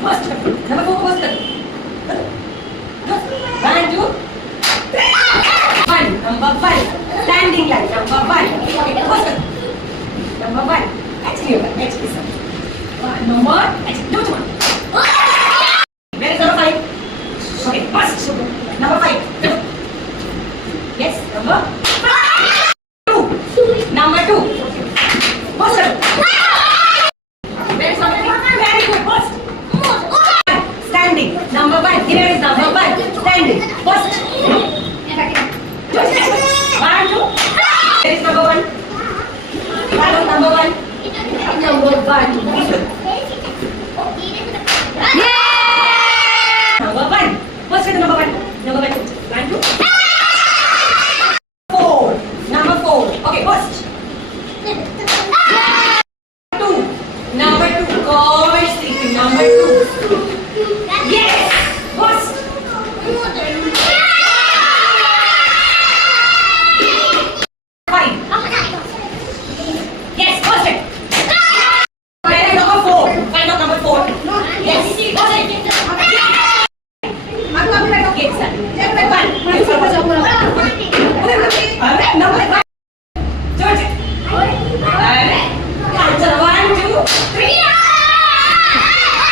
First. Number 4 first. One, two. One. Number 1. Standing line. Number 1. Okay, first. Number 1. Actually, sir. No more. Actually, no more. Where is number 5? Okay, first. Number 5. Yes, number 2. Number 2. First. Where is number 3? Very good. First. Standing. Number 1. Here is number 1. Standing. First. 1, 2. Here is number 1. Follow number 1. Number 1. Yeah! Number 1. First is number 1. Number 1. 1, 2. 4. Number 4. Okay, first. 2. Number 2. Comment sleeping. Number 2. Yes. First.